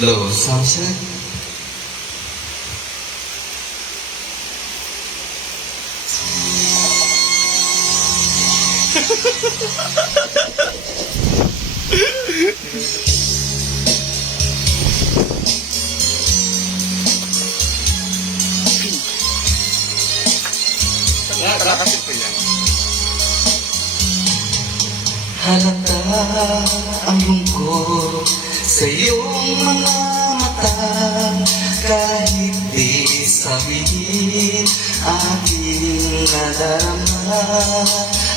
Low sound check. Nakakasip ko yan. Halata ang lungkot sa iyong mga mata, kahit di sabihin aking nadarama.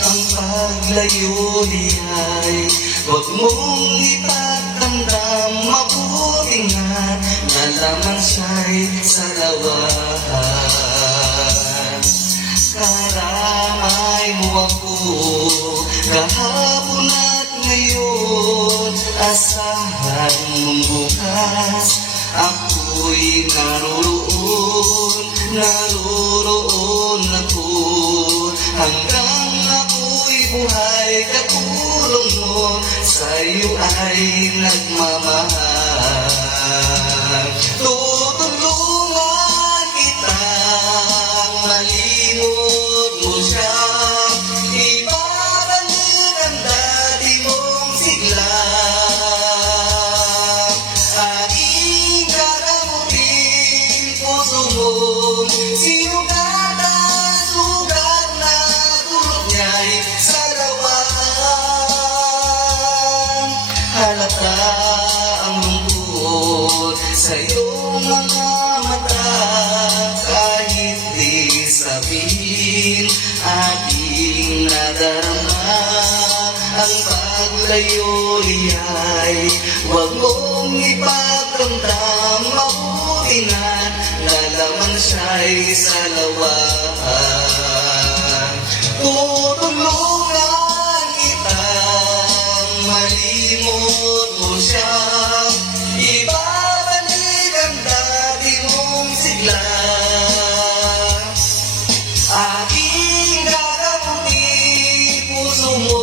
Ang paglayo niya'y huwag mong ipagdamdam, mabuti nga nalaman siya'y salawahan. Karamay mo ako kahapon at ngayon, asahan mong bukas ako'y naroon ako, hanggang ako'y buhay katulong mo, sa'yo ay nagmamahal. Tutulungan kitang malimot mo siya, ibabalik ang dati mong sigla. Aking gagamutin puso mo, sinugatan, sugat na dulot niya'y salawan. Halata ang lungkot sa iyong mga mata, kahit di sabihin aking nadarama. Ang paglayo niya'y huwag mong ipagdamdam, mabuti na nalaman siya'y salawahan. Tutulungan kitang malimot mo siya, ibabalik ang dati mong sigla. Aking gagamutin puso mo,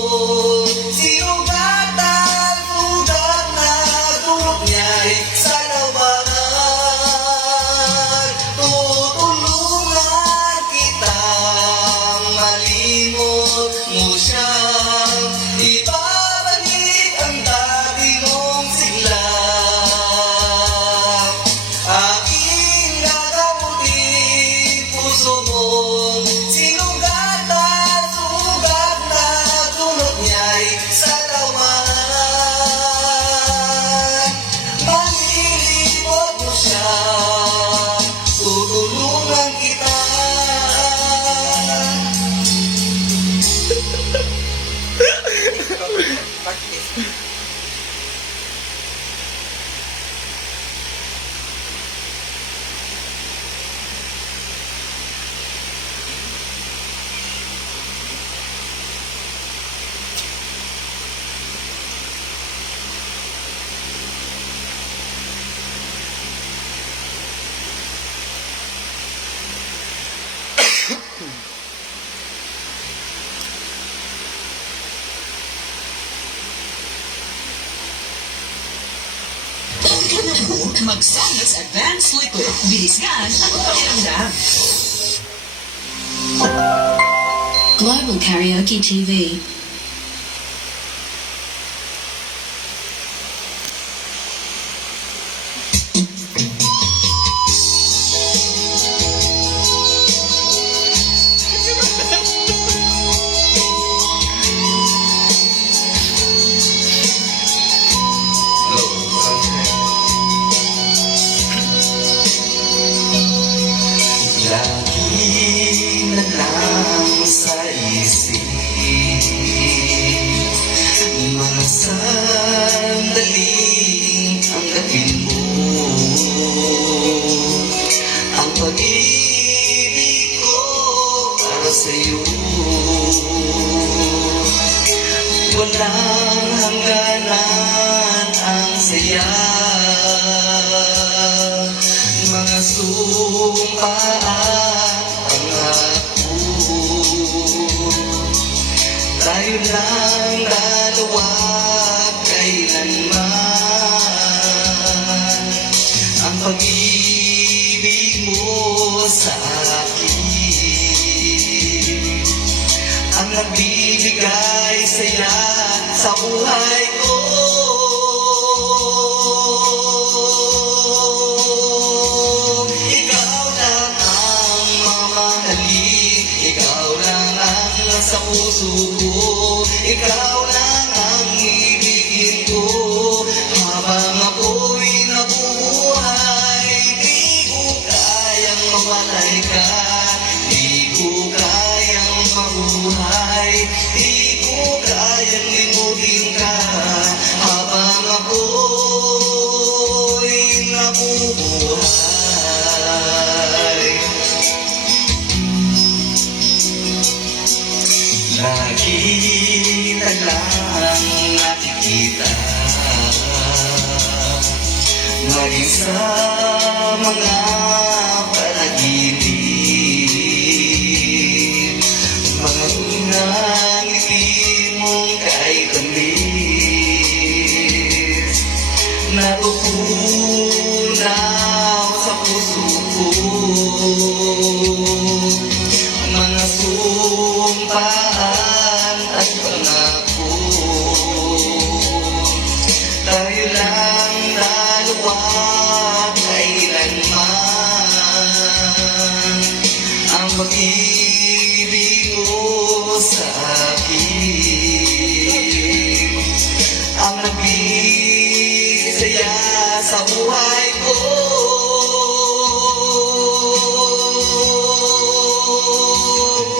sinugatan, sugat na dulot niya'y salawahan. Tutulungan kitang malimot mo siya, ibabalik ang dati mong sigla. Aking gagamutin puso mo, sinugatan, sugat na dulot niya'y salawan. Malilibot mo siya, tutulungan kita. Huwag ka na po magsanas Advanced Liquid. Bilisgan ang pakiramdam. Global Karaoke TV. Lagi na lang sa isip mga sandaling tanggapin mo ang pag-ibig ko para sa'yo. Walang hangganan ang saya, mga sumpa at pangako. Tayo lang dalawa kailanman. buhay ko. Ikaw lang ang mamahalin, ikaw lang ang nasa puso ko, ikaw lang ang ibigin ko. Habang ako'y nabubuhay, di ko kayang mamatay ka, di ko kayang mabuhay, di ko kayang limutin ka. Habang ako'y nabubuhay, lagi na lang nakikita, maging sa mga panaginip, mga unang ngiti mong kay tamis, natutunaw sa puso ko, mga sumpaan at pangako. Tayo lang dalawa kailanman, ang pag-ibig mo sa akin, ang nagbisaya sa buhay ko.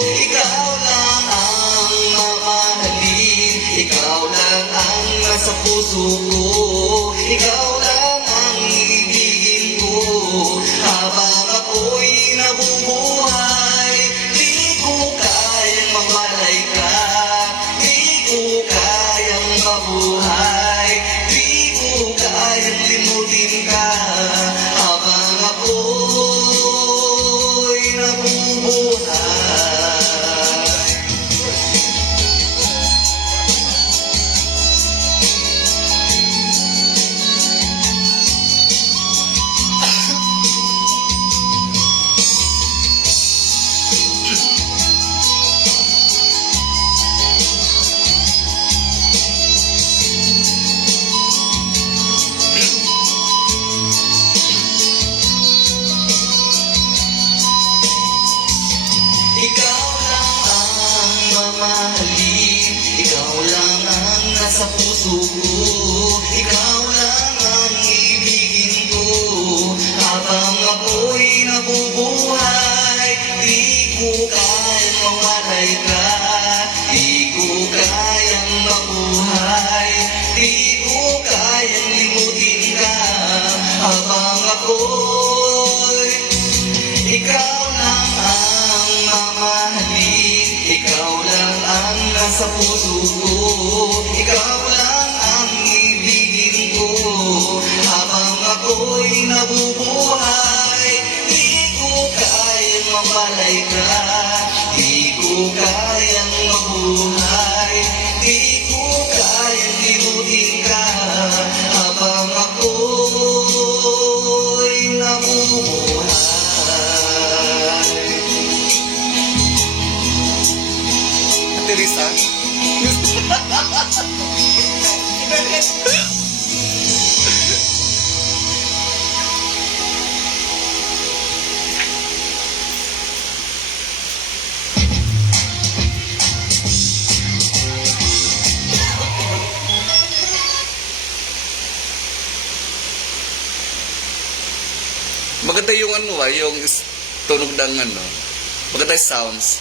Ikaw lang ang mamahalin, ikaw lang ang nasa puso ko, ikaw lang ang ibigin ko. Habang ako'y nabubuhay, di ko kayang mamalay ka, di ko kayang mabuhay, di ko kayang limutin ka. Habang ako'y nabubuhay. Ikaw lang ang mamahalin, ikaw lang ang nasa puso ko, ikaw lang ang ibigin ko. Habang ako'y nabubuhay, di ko kayang mamatay ka, di ko kayang mabuhay, di ko kayang limutin ka. Habang ako'y ikaw lang ang mamahalin, ikaw lang ang nasa puso ko, ikaw lang ang ibigin ko. Habang ako'y nabubuhay, di ko kayang mamalay ka, di ko kayang mabuhay, di ko kayang limutin ka. Habang ako'y nabubuhay. Teresa. Maganda yung ano yung tunog ng ano. Maganda yung sounds.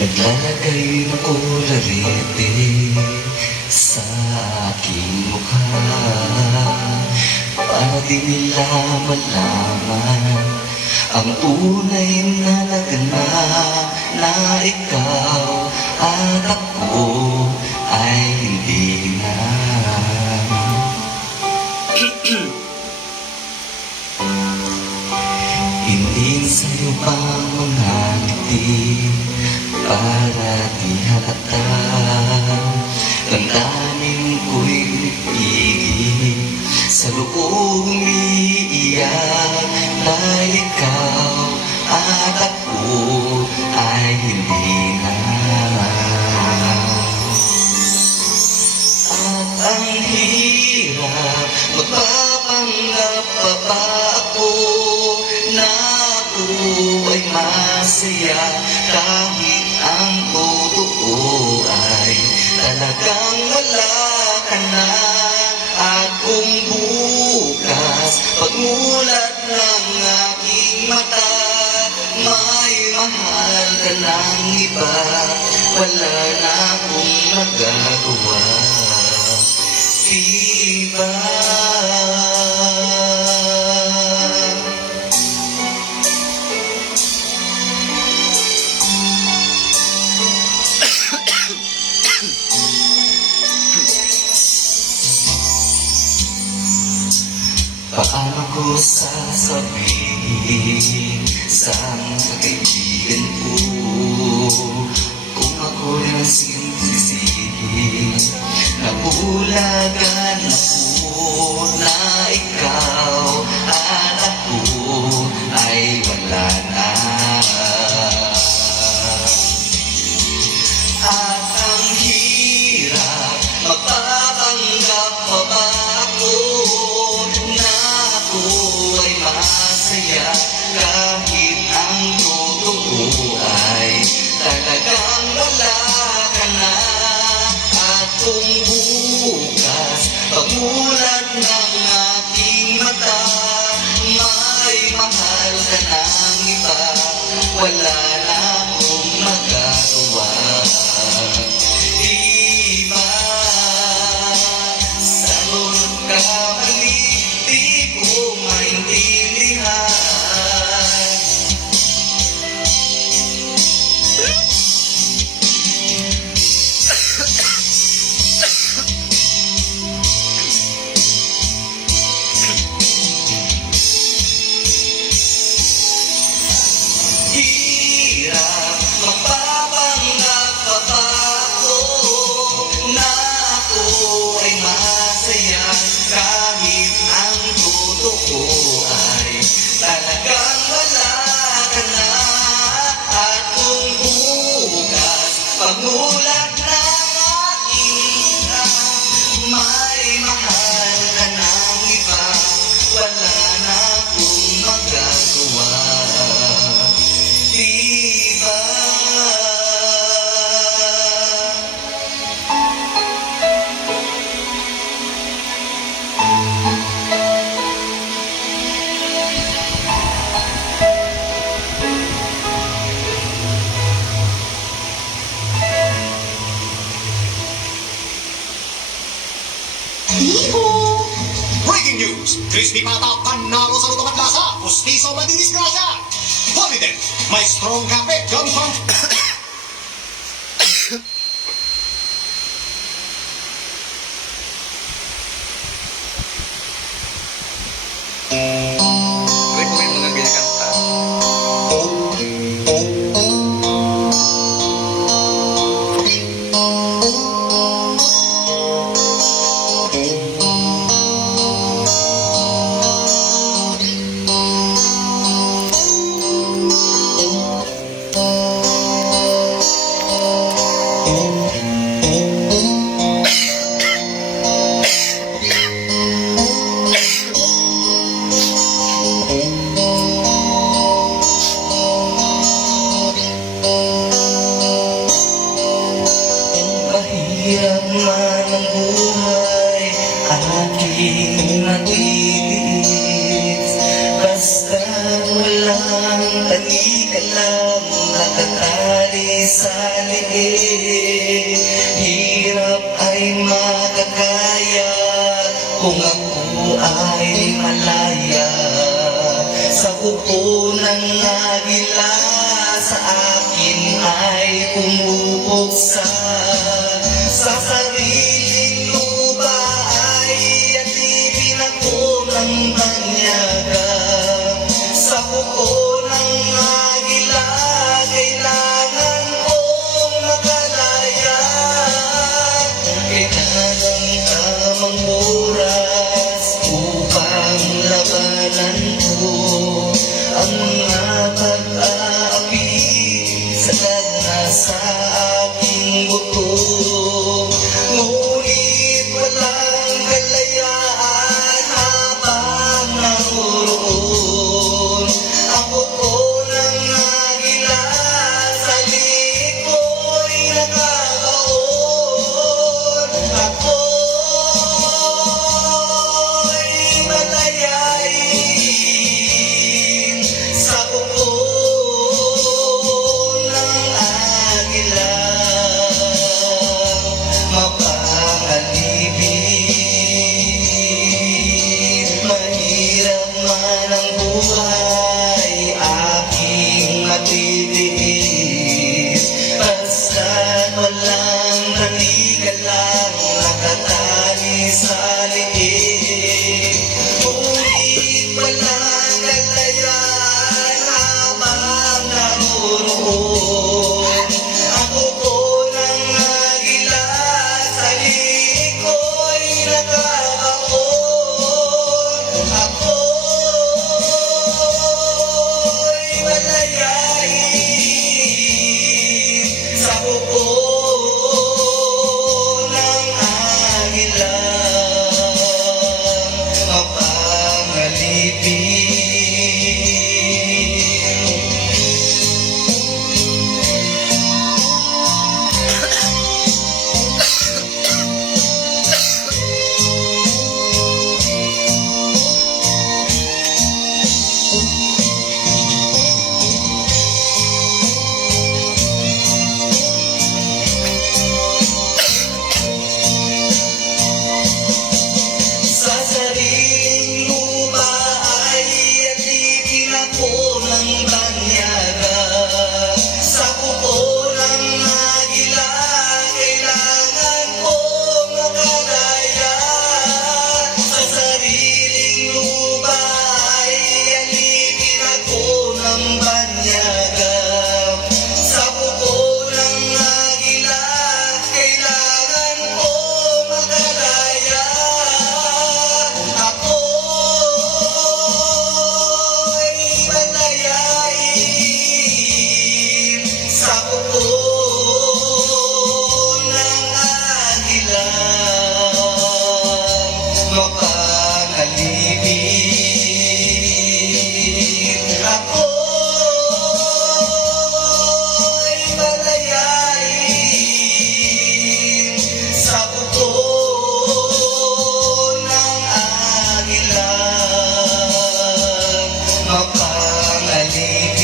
Naglalagay ng kolorete sa aking mukha para di nila malaman ang tunay na naganap na ikaw at ako ay hindi na. Hindi sa'yo pa mga ngiti para di halata. Damdamin ko'y pipigil sa loob umiiyak dahil ikaw at ako ay hindi na. At ang hirap, magpapanggap pa ba ako na ako ay masaya kahit ang totoo ay talagang wala ka na. At kung bukas pagmulat ng aking mata may mahal ka ng iba, wala na akong magagawa. Diba? Paano ko sasabihin sa mga kaibigan ko kung ako rin ang sinisisihin? Nabulagan ako na ikaw at ako ay wala na. At ang hirap, magpapanggap pa ba ako na ako ay masaya kahit ang totoo ay talagang wala ka na. At kung bukas pagmulat ng aking mata may mahal ka ng iba, wala na akong magagawa. Diba? Sa magkamali di ko maintindihan. Hirap, magpapanggap pa ba ako na ako ay masaya kahit ang totoo ay talagang wala ka na. At kung bukas pagmulat ng aking mata may mahal ka ng iba, wala na akong magagawa. Diba? Breaking news! Crispy Pata panalo sa lutong at lasa. Pustiso madidisgrasya. Polydent, may strong kape, confirm. Aray ko may mga ganyan kanta. Mahirap man ang buhay, aking natitiis. Basta walang tanika lang nakatali sa liig. Hirap ay makakaya kung ako ay kuko ng agila sa akin ay umubuksa. Sa sariling lupa ay atipin ako ng banyaga. Sa kuko ng agila kailangan kong makalaya. Kailangan tamang oras upang labanan ko ang mga pag-aapi sa sa aking buto. Ngunit walang kalayaan habang naroon. Ako ko ng agila sa liko'y nakabaon. Ako'y malayain sa kuko ng agila. Mapangalipin, mahirap man ang buhay, aking matitiis. Basta't walang nanigalang nakatali sa liig. Ngunit walang kalayaan habang naroon. Ako ko ng agila sa liko'y nakabaon. Ako'y malayain sa kuko ng agila. Mapangalipin. Sa sariling lupa ay atipin ako ng banyaga. Sa kuko ng agila kailangan kong makalaya. Sa sariling lupa ay atipin ako ng banyaga. Sa kuko ng agila kailangan kong makalaya. Ako'y malayain sa kuko ng agila. Mapangalipin. Ako'y malayain sa kuko ng agila. Mapangalipin.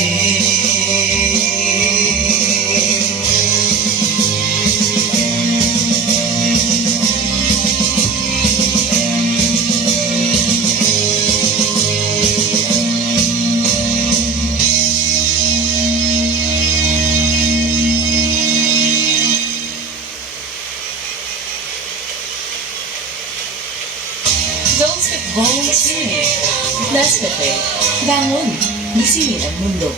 Don't Speak Bold Singing. Let's Cafe. Bangon. Gisingin ang mundo.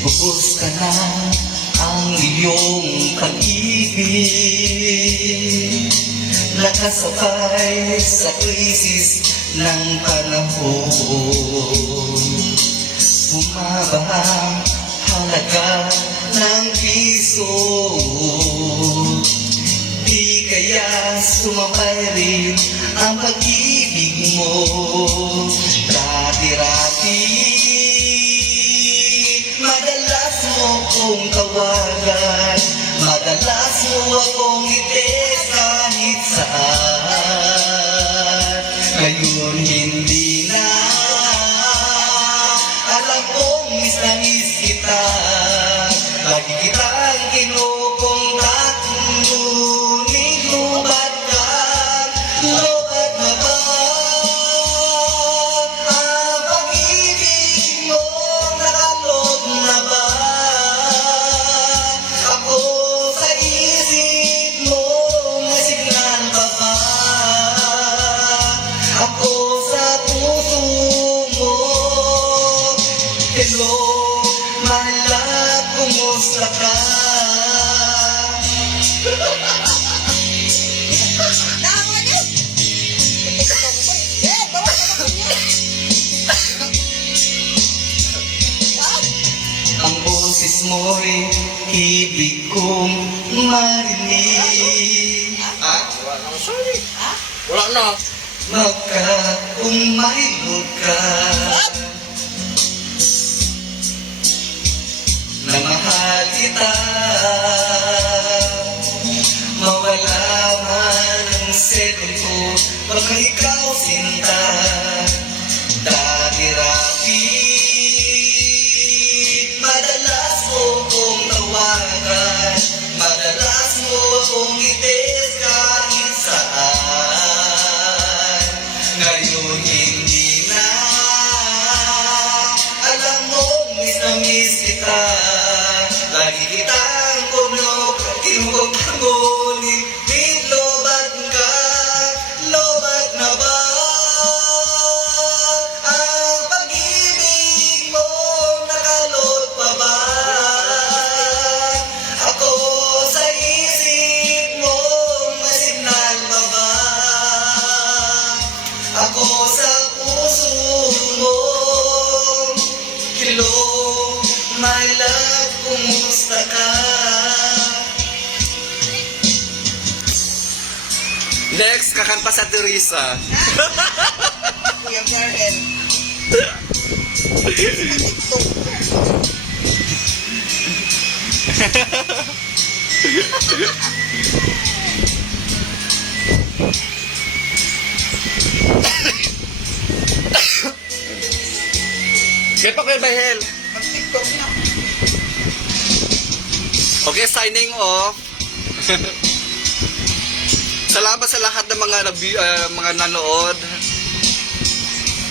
Bubos ka na ang iyong pag-ibig, nakasabay sa krisis ng panahon. Bumaba ang halaga ng piso, di kaya sumabay rin ang pag-ibig mo. Dati-rati madalas mo ko kong tawagan. Madalas mo akong itis kahit saan. Ngayon hindi na. Alam kong miss na miss kita. Lagi kitang kinukontak. Ngunit lubat ka. Lubat na ba? Ang pag-ibig mo nakaloob na ba? Ako sa isip mo, may signal pa ba? Ako sa puso mo. Hello, my love, kumusta ka? Ang boses mo'y ibig kong marinig. Wala na. Magka-umaylog ka. Na mahal kita. Mawala man ang selong ko pag ikaw sinta. Dati-rapid, madalas mo kong tawagan. Madalas mo akong itis kahit saan. Ngayon hindi na. Alam mo, miss na miss kita. Lagi kitang kinukupangunin. Di lobat ka. Lobat na ba? Ang pag-ibig mo nakalot pa ba? Ako sa isip mo, may signal pa ba? Ako sa puso mo. Hello, my love, kumusta ka? Next, kakanta sa Teresa. Kuya Darren. Kaya pa kayo, Bahel. Mag-tiktok na. Okay, signing off. Salamat sa lahat ng mga nanood.